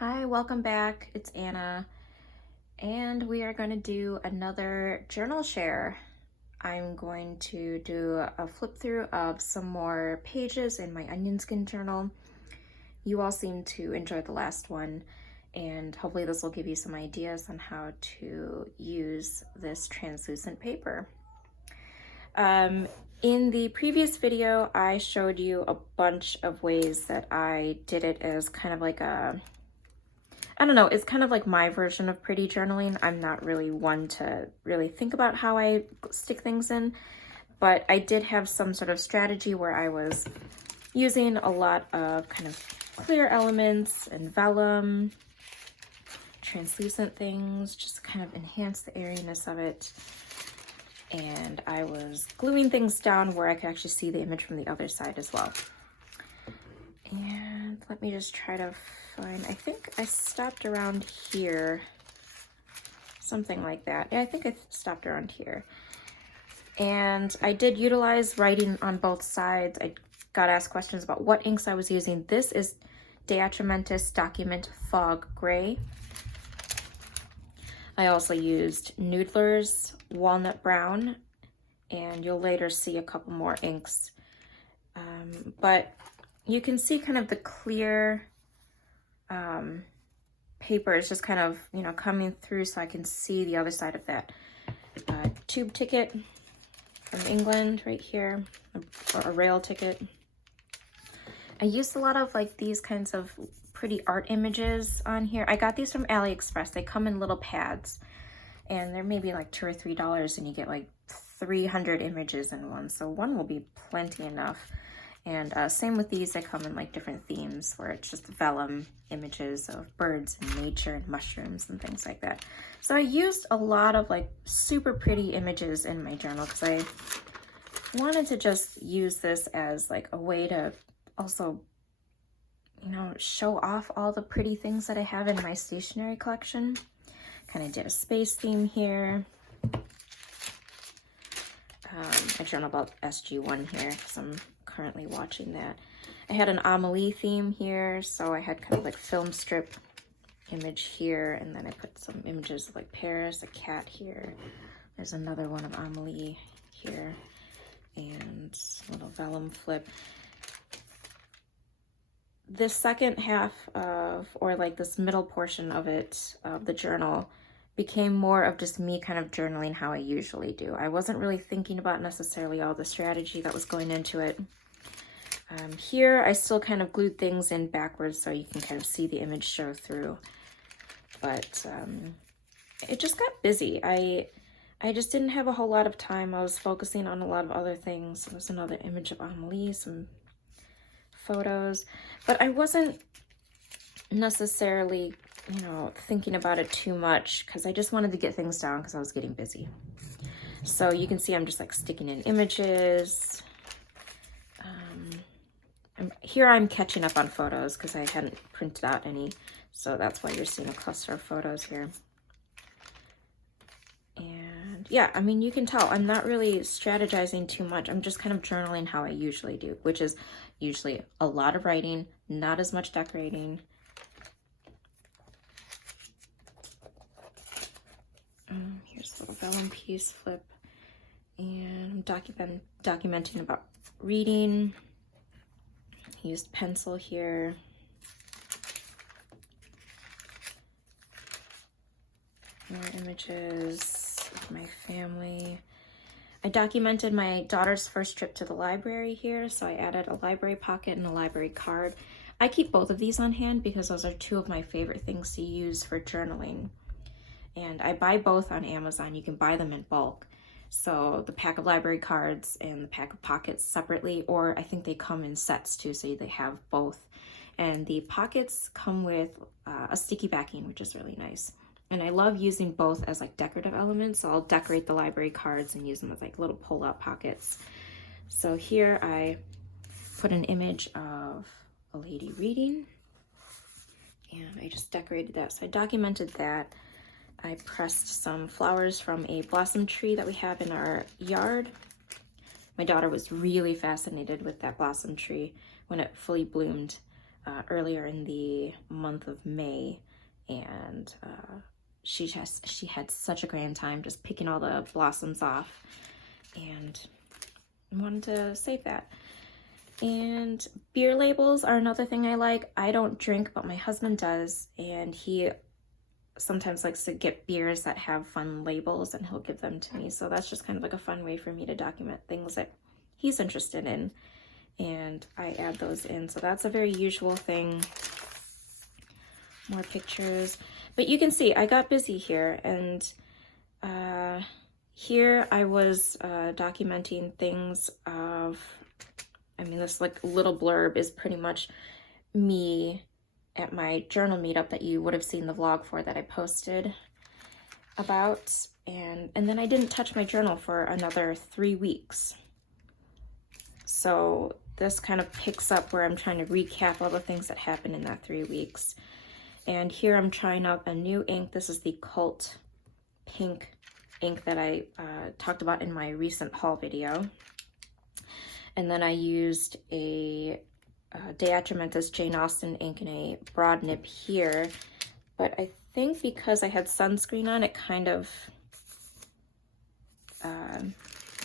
Hi, welcome back. It's Anna, and we are going to do another journal share. I'm going to do a flip through of some more pages in my onion skin journal. You all seem to enjoy the last one, and hopefully this will give you some ideas on how to use this translucent paper. In the previous video, I showed you a bunch of ways that I did it as kind of like I don't know, it's kind of like my version of pretty journaling. I'm not really one to really think about how I stick things in, but I did have some sort of strategy where I was using a lot of kind of clear elements and vellum, translucent things, just to kind of enhance the airiness of it. And I was gluing things down where I could actually see the image from the other side as well. And let me just try to find, I think I stopped around here, something like that. Yeah, I think I stopped around here. And I did utilize writing on both sides. I got asked questions about what inks I was using. This is Atramentis Document Fog Gray. I also used Noodler's Walnut Brown, and you'll later see a couple more inks. But you can see kind of the clear paper is just kind of, you know, coming through so I can see the other side of that. Tube ticket from England right here, or a rail ticket. I used a lot of like these kinds of pretty art images on here. I got these from AliExpress. They come in little pads and they're maybe like $2 or $3 and you get like 300 images in one. So one will be plenty enough. And same with these, they come in like different themes where it's just vellum images of birds and nature and mushrooms and things like that. So I used a lot of like super pretty images in my journal because I wanted to just use this as like a way to also, you know, show off all the pretty things that I have in my stationery collection. Kind of did a space theme here. I journal about SG1 here because I'm currently watching that. I had an Amelie theme here, so I had kind of like film strip image here, and then I put some images of like Paris, a cat here. There's another one of Amelie here, and a little vellum flip. This second half of, or like this middle portion of it, of the journal, became more of just me kind of journaling how I usually do. I wasn't really thinking about necessarily all the strategy that was going into it. Here, I still kind of glued things in backwards so you can kind of see the image show through. But it just got busy. I just didn't have a whole lot of time. I was focusing on a lot of other things. There was another image of Amelie, some photos. But I wasn't necessarily, you know, thinking about it too much because I just wanted to get things down because I was getting busy. So you can see I'm just like sticking in images. Here I'm catching up on photos because I hadn't printed out any, so that's why you're seeing a cluster of photos here. And yeah, I mean, you can tell I'm not really strategizing too much. I'm just kind of journaling how I usually do, which is usually a lot of writing, not as much decorating. Here's a little vellum piece flip, and I'm documenting about reading. I used pencil here. More images of my family. I documented my daughter's first trip to the library here, so I added a library pocket and a library card. I keep both of these on hand because those are two of my favorite things to use for journaling. And I buy both on Amazon. You can buy them in bulk. So the pack of library cards and the pack of pockets separately, or I think they come in sets too, so they have both. And the pockets come with a sticky backing, which is really nice. And I love using both as like decorative elements. So I'll decorate the library cards and use them as like little pull-out pockets. So here I put an image of a lady reading, and I just decorated that. So I documented that. I pressed some flowers from a blossom tree that we have in our yard. My daughter was really fascinated with that blossom tree when it fully bloomed. earlier in the month of May, and she had such a grand time just picking all the blossoms off, and I wanted to save that. And beer labels are another thing I like. I don't drink, but my husband does, and he sometimes likes to get beers that have fun labels, and he'll give them to me. So that's just kind of like a fun way for me to document things that he's interested in, and I add those in. So that's a very usual thing. More pictures. But you can see I got busy here, and here I was documenting things of, I mean, this like little blurb is pretty much me at my journal meetup that you would have seen the vlog for that I posted about. And then I didn't touch my journal for another 3 weeks. So this kind of picks up where I'm trying to recap all the things that happened in that 3 weeks. And here I'm trying out a new ink. This is the Cult Pink ink that I talked about in my recent haul video. And then I used a Atramentis Jane Austen ink in a broad nib here. But I think because I had sunscreen on, it kind of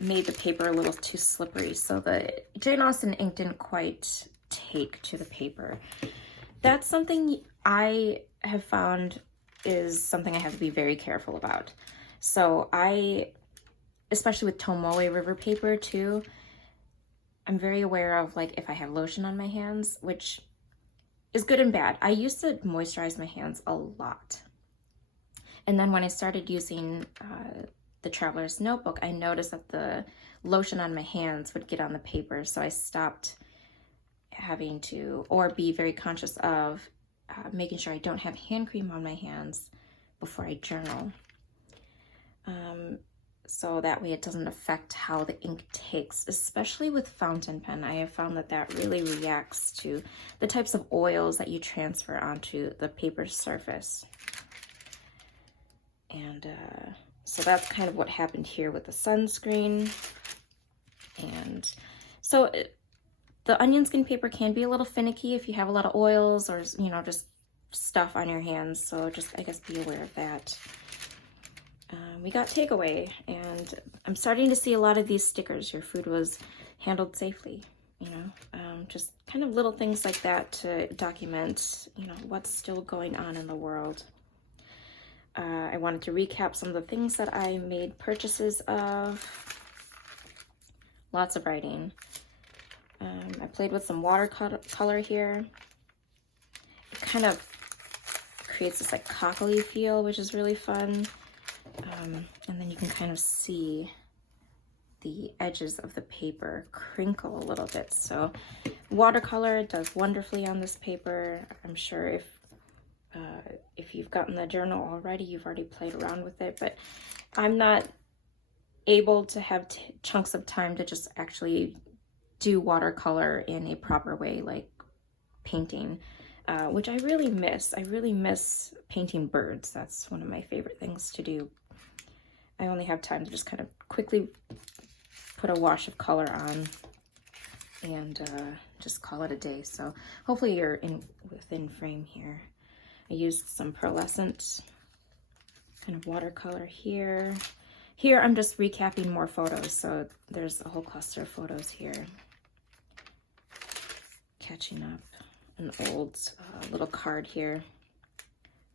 made the paper a little too slippery. So the Jane Austen ink didn't quite take to the paper. That's something I have found is something I have to be very careful about. So especially with Tomoe River paper too, I'm very aware of like if I have lotion on my hands, which is good and bad. I used to moisturize my hands a lot. And then when I started using the Traveler's Notebook, I noticed that the lotion on my hands would get on the paper. So I stopped having to, or be very conscious of making sure I don't have hand cream on my hands before I journal. So that way it doesn't affect how the ink takes, especially with fountain pen. I have found that that really reacts to the types of oils that you transfer onto the paper surface. And so that's kind of what happened here with the sunscreen. And so the onion skin paper can be a little finicky if you have a lot of oils or, you know, just stuff on your hands. So just, I guess, be aware of that. We got takeaway, and I'm starting to see a lot of these stickers. Your food was handled safely, you know, just kind of little things like that to document, you know, what's still going on in the world. I wanted to recap some of the things that I made purchases of. Lots of writing. I played with some watercolor here. It kind of creates this like cockly feel, which is really fun. And then you can kind of see the edges of the paper crinkle a little bit. So watercolor does wonderfully on this paper. I'm sure if you've gotten the journal already, you've already played around with it, but I'm not able to have chunks of time to just actually do watercolor in a proper way, like painting, which I really miss. I really miss painting birds. That's one of my favorite things to do. I only have time to just kind of quickly put a wash of color on and just call it a day. So hopefully you're within frame here. I used some pearlescent kind of watercolor here. Here I'm just recapping more photos, so there's a whole cluster of photos here. Catching up an old little card here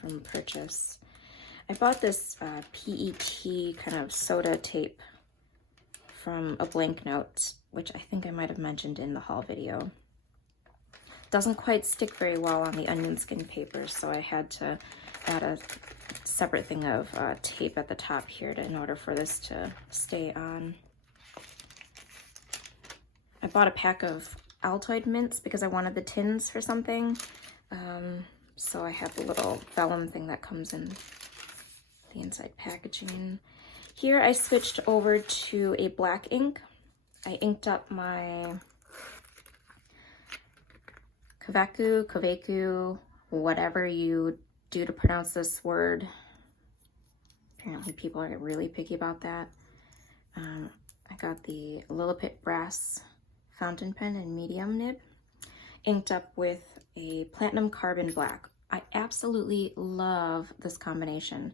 from purchase. I bought this PET kind of soda tape from a blank note, which I think I might have mentioned in the haul video. Doesn't quite stick very well on the onion skin paper, so I had to add a separate thing of tape at the top here in order for this to stay on. I bought a pack of Altoid mints because I wanted the tins for something. So I have the little vellum thing that comes in the inside packaging. Here I switched over to a black ink. I inked up my Kaveku, whatever you do to pronounce this word. Apparently people are really picky about that. I got the Lilliput Brass fountain pen in medium nib, inked up with a platinum carbon black. I absolutely love this combination.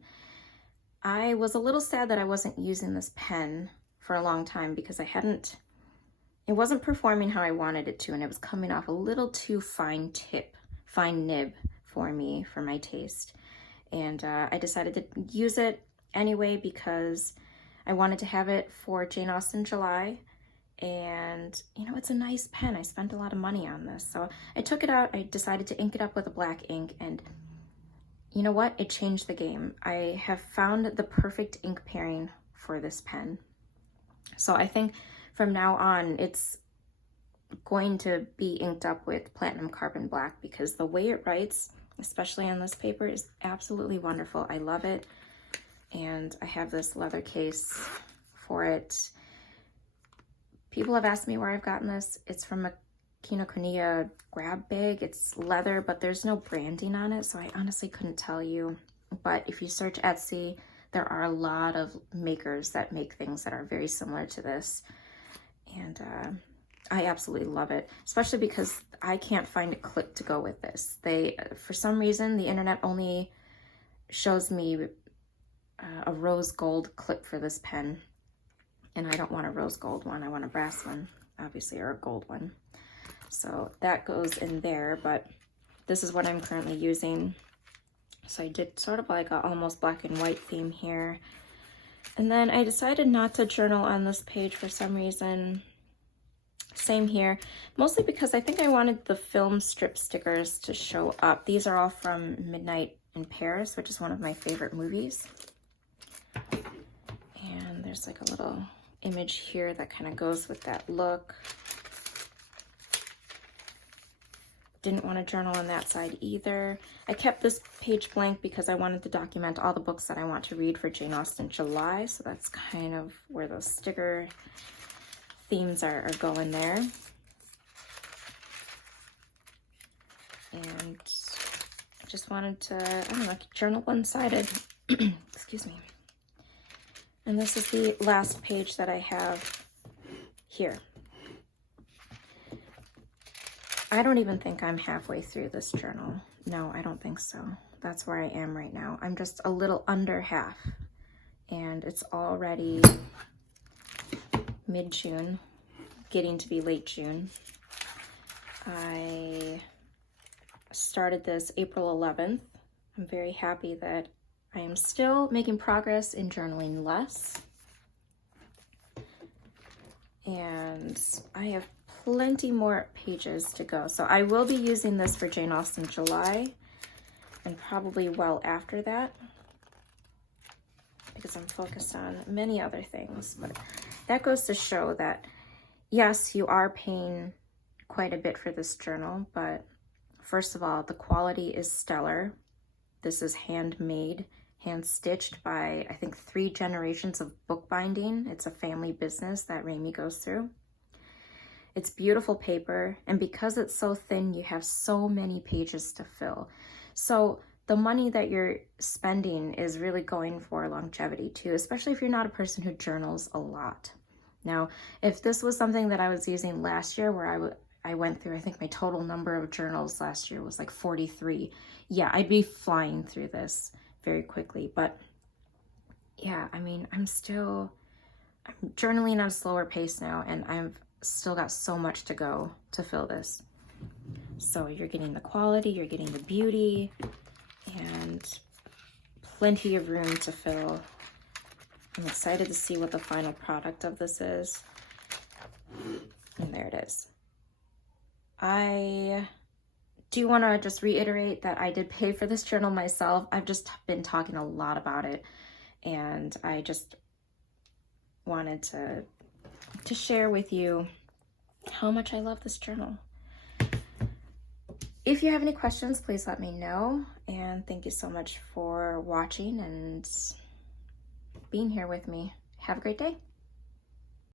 I was a little sad that I wasn't using this pen for a long time because it wasn't performing how I wanted it to, and it was coming off a little too fine nib for me, for my taste. And I decided to use it anyway because I wanted to have it for Jane Austen July. And you know, it's a nice pen. I spent a lot of money on this. So I took it out, I decided to ink it up with a black ink, and you know what? It changed the game. I have found the perfect ink pairing for this pen. So I think from now on, it's going to be inked up with platinum carbon black because the way it writes, especially on this paper, is absolutely wonderful. I love it. And I have this leather case for it. People have asked me where I've gotten this. It's from a Niconeco grab bag. It's leather, but there's no branding on it, so I honestly couldn't tell you. But if you search Etsy, there are a lot of makers that make things that are very similar to this. And I absolutely love it, especially because I can't find a clip to go with this. For some reason, the internet only shows me a rose gold clip for this pen. And I don't want a rose gold one, I want a brass one, obviously, or a gold one. So that goes in there, but this is what I'm currently using. So I did sort of like a almost black and white theme here. And then I decided not to journal on this page for some reason. Same here, mostly because I think I wanted the film strip stickers to show up. These are all from Midnight in Paris, which is one of my favorite movies. And there's like a little image here that kind of goes with that look. Didn't want to journal on that side either. I kept this page blank because I wanted to document all the books that I want to read for Jane Austen July, so that's kind of where those sticker themes are going there. And I just wanted to, I don't know, journal one-sided. Excuse me. And this is the last page that I have here. I don't even think I'm halfway through this journal. No, I don't think so. That's where I am right now. I'm just a little under half, and it's already mid-June, getting to be late June. I started this April 11th. I'm very happy that I am still making progress in journaling less. And I have plenty more pages to go. So I will be using this for Jane Austen July and probably well after that because I'm focused on many other things. But that goes to show that, yes, you are paying quite a bit for this journal, but first of all, the quality is stellar. This is handmade, hand-stitched by, I think, 3 generations of bookbinding. It's a family business that Remy goes through. It's beautiful paper, and because it's so thin, you have so many pages to fill. So the money that you're spending is really going for longevity too, especially if you're not a person who journals a lot. Now, if this was something that I was using last year where I went through, I think my total number of journals last year was like 43. Yeah, I'd be flying through this very quickly. But yeah, I mean, I'm journaling at a slower pace now, and I've still got so much to go to fill this. So you're getting the quality, you're getting the beauty, and plenty of room to fill. I'm excited to see what the final product of this is. And there it is. I do want to just reiterate that I did pay for this journal myself. I've just been talking a lot about it, and I just wanted to share with you how much I love this journal. If you have any questions, please let me know, and thank you so much for watching and being here with me. Have a great day.